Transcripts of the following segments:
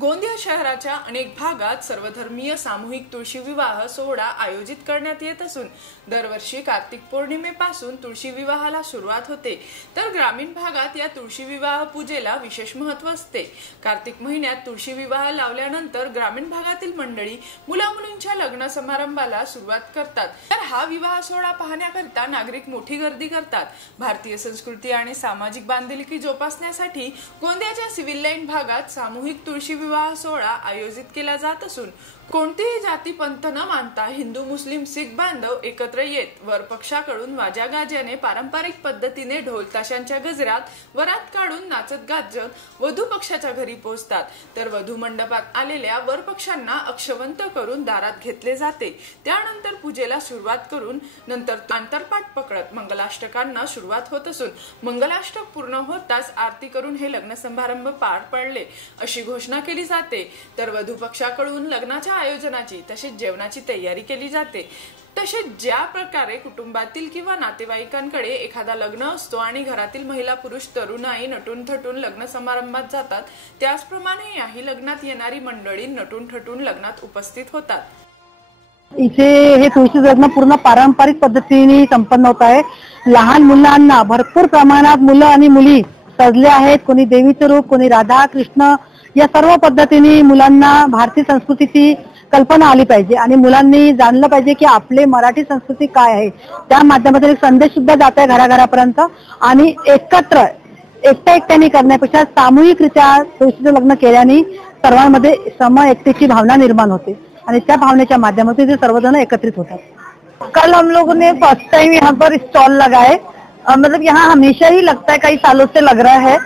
गोंदिया शहराच्या अनेक भागात सर्वधर्मीय सामूहिक तुळशी विवाह सोहळा आयोजित करण्यात येत असून दरवर्षी कार्तिक पौर्णिमेपासून तुळशी विवाहाला सुरुवात होते, तर ग्रामीण भागात या तुळशी विवाह पूजेला विशेष महत्त्व असते। कार्तिक महिन्यात तुळशी विवाह लावल्यानंतर ग्रामीण भागातील मंडळी मुला-मुलींच्या लग्न समारंभाला सुरुवात करतात, तर हा विवाह सोहळा पाहण्याकरिता नागरिक मोठी गर्दी करतात। भारतीय संस्कृती आणि सामाजिक बांधिलकी जोपासण्यासाठी गोंदियाच्या सिव्हिल लाईन भागात सामूहिक तुळशी विवाह सोहळा आयोजित केला जात असून कोणतीही जाती पंथ न मानता हिंदू, मुस्लिम, शीख बांधव एकत्र येत वर पक्षाकडून वाजा गाज्याने पारंपरिक पद्धतीने ढोल ताशांच्या गजरात वरात काढून नाचत गाजत वधू पक्षाच्या घरी पोहोचतात, तर वधू मंडपात आलेल्या वर पक्षांना अक्षवंत करून दारात घेतले जाते। त्यानंतर पूजेला सुरुवात करून नंतर आंतरपाठ पकडत मंगलाष्टकांना सुरुवात होत असून मंगलाष्टक पूर्ण होताच आरती करून हे लग्न समारंभ पार पडले अशी घोषणा केली जाते। तर वधू पक्षाकडून लग्नाच्या आयोजनाची तसेच जेवणाची तयारी केली जाते। तसेच ज्या प्रकारे कुटुंबातील किंवा नातेवाईकांकडे एखादा लग्न असतो आणि घरातील महिला पुरुष तरुणाई नटून थटून लग्न समारंभात जातात, त्याचप्रमाणे याही लग्नात येणारी मंडळी नटून थटून लग्नात उपस्थित होतात। इथे हे तुळशी लग्न पूर्ण पारंपरिक पद्धतीने संपन्न होत आहे। लहान मुलांना भरपूर प्रमाणात मुलं आणि मुली सजले आहेत। कोणी देवीचं रूप, कोणी राधा कृष्ण, या सर्व पद्धतीने मुलांना भारतीय संस्कृतीची कल्पना आली पाहिजे आणि मुलांनी जाणलं पाहिजे की आपले मराठी संस्कृती काय आहे। त्या माध्यमातून एक संदेश सुद्धा जात आहे घराघरापर्यंत आणि एकट्याने करण्यापेक्षा सामूहिकरित्या तुळशीचं लग्न केल्याने सर्वांमध्ये एकतेची भावना निर्माण होते आणि त्या भावनेच्या माध्यमातून ते सर्वजण एकत्रित होतात। कल हम लोगों ने फर्स्ट टाइम यहाँ पर स्टॉल लगाए, मतलब यहाँ हमेशा ही लगता है, कई सालों से लग रहा है,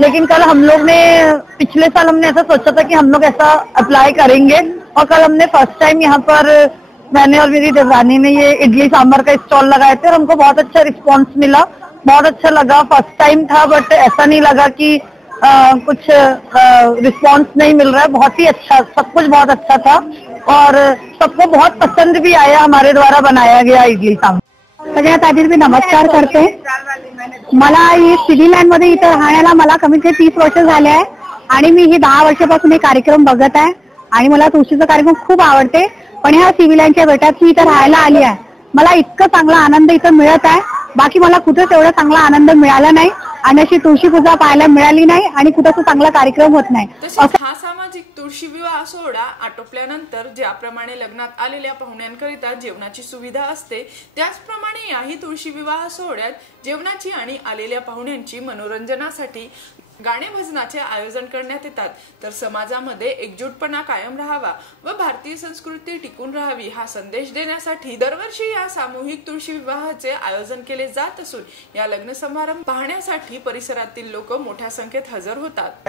लेकिन कल हम लोग ने पिछले साल हमने ऐसा सोचा था कि हम लोग ऐसा अप्लाई करेंगे और कल हमने फर्स्ट टाइम यहाँ पर मैंने और मेरी देवरानी ने ये इडली सांभर का स्टॉल लगाए थे और हमको बहुत अच्छा रिस्पांस मिला, बहुत अच्छा लगा। फर्स्ट टाइम था बट ऐसा नहीं लगा कि कुछ रिस्पांस नहीं मिल रहा है, बहुत ही अच्छा, सब कुछ बहुत अच्छा था और सबको बहुत पसंद भी आया हमारे द्वारा बनाया गया इडली सांभर। सगळ्यात आधी मी नमस्कार करते। मला ही सिव्हिल लाईन मध्ये इथे राहण्याला मला कमीत कमी 30 वर्ष झाले आहे आणि मी ही 10 वर्षापासून हे कार्यक्रम बघत आहे आणि मला तुळशीचा कार्यक्रम खूप आवडते। पण ह्या सिव्हिल लाईनच्या बेटात मी इथे राहायला आली आहे, मला इतका चांगला आनंद इथे मिळत आहे, बाकी मला कुठेच एवढा चांगला आनंद मिळाला नाही आणि अशी तुळशी पूजा पाहायला मिळाली नाही आणि कुठेच चांगला कार्यक्रम होत नाही। हा सामाजिक तुळशी विवाह सोहळा आटोपल्यानंतर ज्याप्रमाणे लग्नात आलेल्या पाहुण्यांकरिता जेवणाची सुविधा असते, त्याचप्रमाणे याही तुळशी विवाह सोहळ्यात जेवणाची आणि आलेल्या पाहुण्यांची मनोरंजनासाठी गाणे भजनाचे आयोजन करण्यात येतात, तर समाजामध्ये एकजूटपणा कायम राहावा व भारतीय संस्कृती टिकून राहावी हा संदेश देण्यासाठी दरवर्षी या सामूहिक तुळशी विवाहाचे आयोजन केले जात असून या लग्न समारंभ पाहण्यासाठी परिसरातील लोक मोठ्या संख्येत हजर होतात।